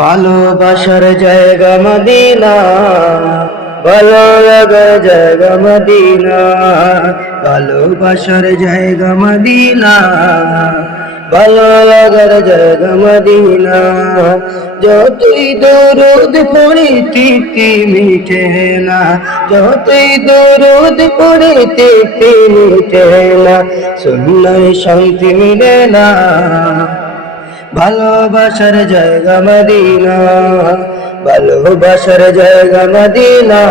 ভালোবাসার জায়গা মদিনা, ভালো লাগার জায়গা মদিনা। ভালোবাসার জায়গা মদিনা, ভালো লাগার জায়গা মদিনা। যতই দরুদ পড়ি তৃপ্তি মিটে না, যতই দরুদ পড়ি তৃপ্তি মিটে না, সুন্নায় শান্তি মিলে না। ভালোবাসার জায়গা মদিনা, ভালোবাসার জায়গা মদিনা,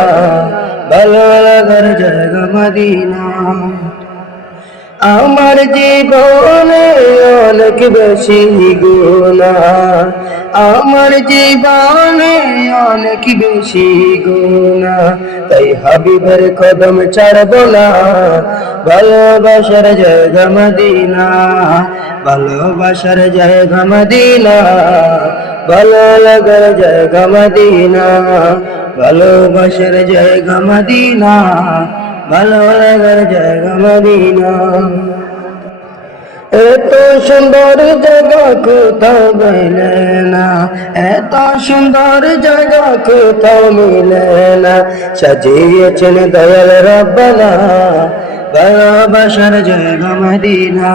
ভালো লাগার জায়গা মদিনা। আমার জীবনে অনেক বেশি গুনাহ, আমার জীবনে অনেক বেশি গুনাহ, তাই হাবিবের কদম ছাড়ব না। ভালোবাসার জায়গা মদিনা, ভালোবাসার জায়গা মদিনা, ভালো লাগার জায়গা মদিনা। ভালোবাসার জায়গা মদিনা, ভালো লাগার জায়গা মদিনা। এত সুন্দর জায়গা কোথাও মিলে না, এত সুন্দর জায়গা কোথাও মিলে না, সাজিয়েছেন দয়াল রব্বানা। ভালোবাসার জায়গা মদিনা,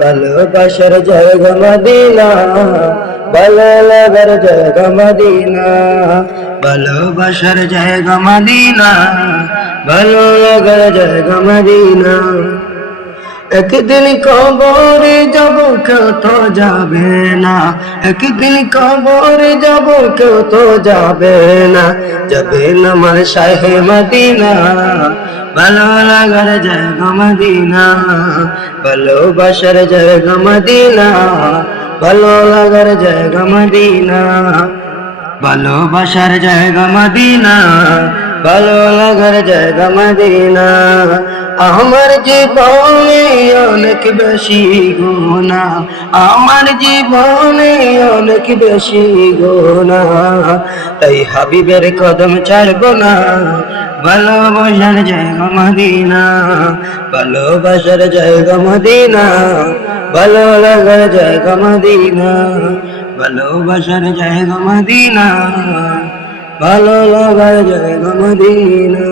ভালোবাসার জায়গা মদিনা, ভালো লাগার জায়গা মদিনা। ভালোবাসার জায়গা মদিনা, ভালো লাগার জায়গা মদিনা। একদিন কবরে যাব কেউ তো যাবে না, একদিন কবরে যাব কেউ তো যাবে না, যাবে না আমার শাহে মদিনা। ভালো লাগার জায়গা মদিনা, ভালোবাসার জায়গা মদিনা, ভালো লাগার জায়গা মদিনা। ভালোবাসার জায়গা মদিনা, ভালো লাগার জায়গা মদিনা। আমার জীবনে অনেক বেশি গুনাহ, আমার জীবনে অনেক বেশি গুনাহ, তাই হাবিবের কদম ছাড়ব না। ভালোবাসার জায়গা মদিনা, ভালোবাসার জায়গা মদিনা, ভালো লাগার জায়গা মদিনা। ভালোবাসার জায়গা মদিনা, ভালো লাগার জায়গা মদিনা।